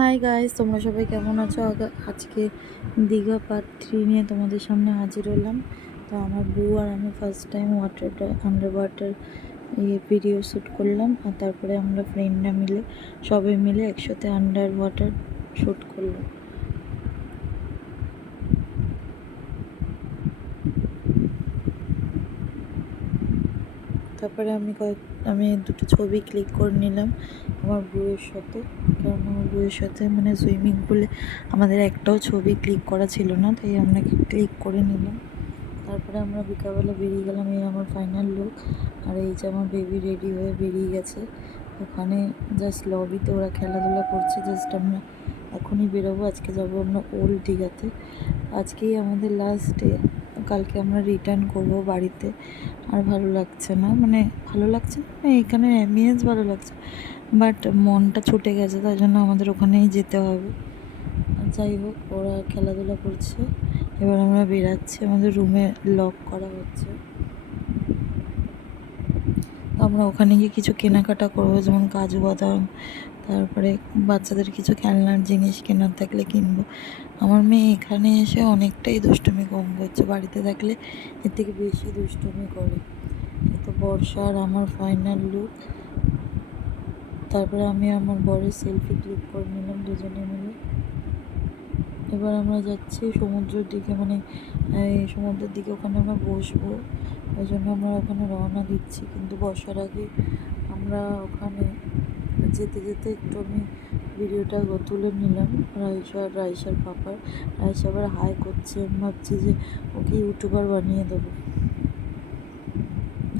Hi guys, তোমরা সবাই কেমন আছো? আজকে দীঘা পার্ট 3 নিয়ে তোমাদের সামনে হাজির হলাম। তো আমার বউ আর আমি first time under water video shoot করলাম। আর তারপরে আমরা ফ্রেন্ডরা মিলে সবাই মিলে একসাথে আন্ডার ওয়াটার শ্যুট করলাম। তারপরে আমি দুটো ছবি ক্লিক করে নিলাম আমার বউয়ের সাথে, কারণ আমার বউয়ের সাথে মানে সুইমিং পুলে আমাদের একটাও ছবি ক্লিক করা ছিল না, তাই আমরা ক্লিক করে নিলাম। তারপরে আমরা বিকালবেলা বেরিয়ে গেলাম। এই আমার ফাইনাল লুক। আর এই যে আমার বেবি রেডি হয়ে বেরিয়ে গেছে। ওখানে জাস্ট লবিতে ওরা খেলাধুলা করছে। জাস্ট আমরা এখনই বেরোবো। আজকে যাবো আমরা ওল্ড দীঘাতে। আজকেই আমাদের লাস্ট ডে। কালকে আমরা রিটার্ন করবো বাড়িতে। আর ভালো লাগছে না, মানে এখানে অ্যাম্বিয়েন্স ভালো লাগছে, বাট মনটা ছুটে গেছে, তাই জন্য আমাদের ওখানেই যেতে হবে। যাই হোক, ওরা খেলাধুলা করছে। এবার আমরা বেরাচ্ছি, আমাদের রুমে লক করা হচ্ছে। আমরা ওখানে গিয়ে কিছু কেনাকাটা করবো, যেমন কাজু বাদাম, তারপরে বাচ্চাদের কিছু খেলনার জিনিস কেনার থাকলে কিনবো। আমার মেয়ে এখানে এসে অনেকটাই দুষ্টুমি কম করছে, বাড়িতে থাকলে এর থেকে বেশি দুষ্টুমি করে। তো বর্ষার আমার ফাইনাল লুক। তারপরে আমি আমার বরের সেলফি ক্লিক করে নিলাম দুজনে মিলে। এবার আমরা যাচ্ছি সমুদ্রের দিকে, মানে এই সমুদ্রের দিকে ওখানে আমরা বসবো, ওই জন্য আমরা ওখানে রওনা দিচ্ছি। কিন্তু বসার আগে আমরা ওখানে যেতে যেতে একটু আমি ভিডিওটা তুলে নিলাম রাইসার পাপার। রাইসা আবার হাই করছে, আমি ভাবছি যে ওকে ইউটিউবার বানিয়ে দেবো।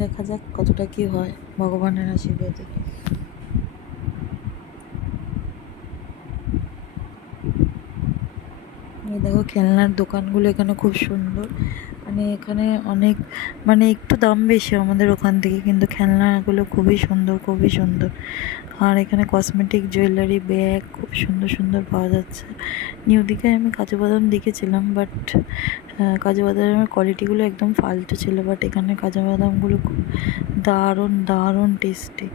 দেখা যাক কতটা কি হয়, ভগবানের আশীর্বাদে। এই দেখো খেলনার দোকানগুলো এখানে খুব সুন্দর, মানে এখানে অনেক, মানে একটু দাম বেশি আমাদের ওখান থেকে, কিন্তু খেলনাগুলো খুবই সুন্দর, খুবই সুন্দর। আর এখানে কসমেটিক, জুয়েলারি, ব্যাগ খুব সুন্দর সুন্দর পাওয়া যাচ্ছে। নিউ দীঘায় আমি কাজু বাদাম দেখেছিলাম, বাট কাজু বাদামের কোয়ালিটিগুলো একদম ফালতু ছিল, বাট এখানে কাজু বাদামগুলো খুব দারুণ দারুণ টেস্টি।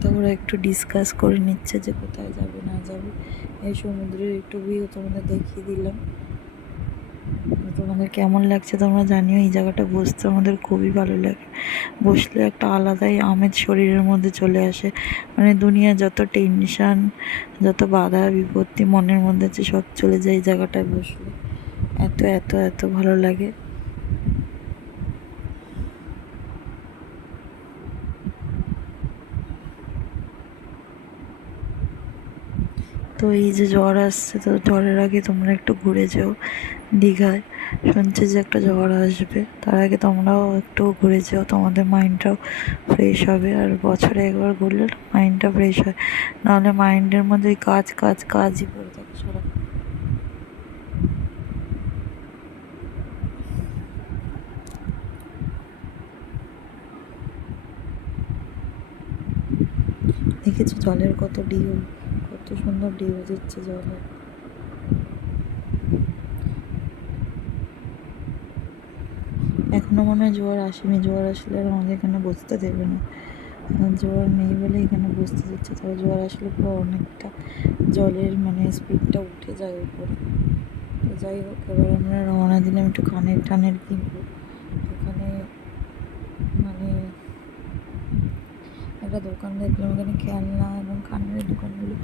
তো ওরা একটু ডিসকাস করে নিচ্ছে যে কোথায় যাবে না যাবে। এই সমুদ্রের একটু ভিউ তোমাদের দেখিয়ে দিলাম। তোমাদের কেমন লাগছে তোমরা জানিও। এই জায়গাটা বসতে আমাদের খুবই ভালো লাগে, বসলে একটা আলাদাই আমেজ শরীরের মধ্যে চলে আসে। মানে দুনিয়া যত টেনশান, যত বাধা বিপত্তি মনের মধ্যে আছে, সব চলে যায় এই জায়গাটায় বসলে। এত এত এত ভালো লাগে। তো এই যে ঝড় আসছে, তো ঝড়ের আগে তোমরা একটু ঘুরে যেও দীঘায়। শুনছি যে একটা ঝড় আসবে, তার আগে তোমরাও একটু ঘুরে যেও, তোমাদের মাইন্ডটাও ফ্রেশ হবে। আর বছরে একবার ঘুরলে মাইন্ডটা ফ্রেশ হয়, নাহলে মাইন্ডের মধ্যে কাজ কাজ কাজই পড়ে থাকে সারা। দেখেছো জলের কত ঢেউ, কত সুন্দর ঢেউ দিচ্ছে জলে। এখনো মনে হয় জোয়ার আসেনি, জোয়ার আসলে আর আমাদের এখানে বসতে দেবে না। জোয়ার নেই বলে এখানে বসতে দিচ্ছে, তবে জোয়ার আসলে পুরো অনেকটা জলের মানে স্পিডটা উঠে যায় উপরে। তো যাই হোক, এবার আমরা রওনা দিলাম, একটু কানের টানের কিনবো। এখানে মানে একটা দোকান দেখলাম, এখানে খেলনা এবং কানের দোকানগুলো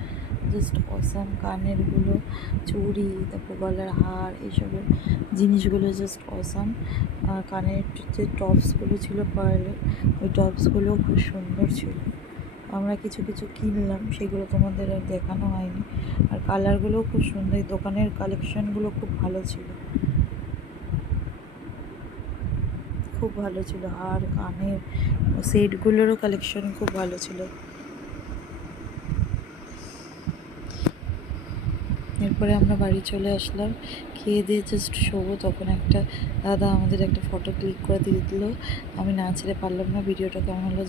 জাস্ট অসাম। কানেরগুলো, চুড়ি, তারপর গলার হার, এইসবের জিনিসগুলো জাস্ট অসাম। আর কানের যে টপসগুলো ছিল পার্লের, ওই টপসগুলো খুব সুন্দর ছিল। আমরা কিছু কিছু কিনলাম, সেগুলো তোমাদের আর দেখানো হয়নি। আর কালারগুলোও খুব সুন্দর, এই দোকানের কালেকশনগুলো খুব ভালো ছিল, খুব ভালো ছিল। আর কানের সেটগুলোরও কালেকশন খুব ভালো ছিল। এরপরে আমরা বাড়ি চলে আসলাম, খেয়ে দিয়ে জাস্ট শোবো। তখন একটা দাদা আমাদের একটা ফটো ক্লিক করে দিয়ে দিল। আমি না ছেড়ে পারলাম না। ভিডিওটা কেমন হলো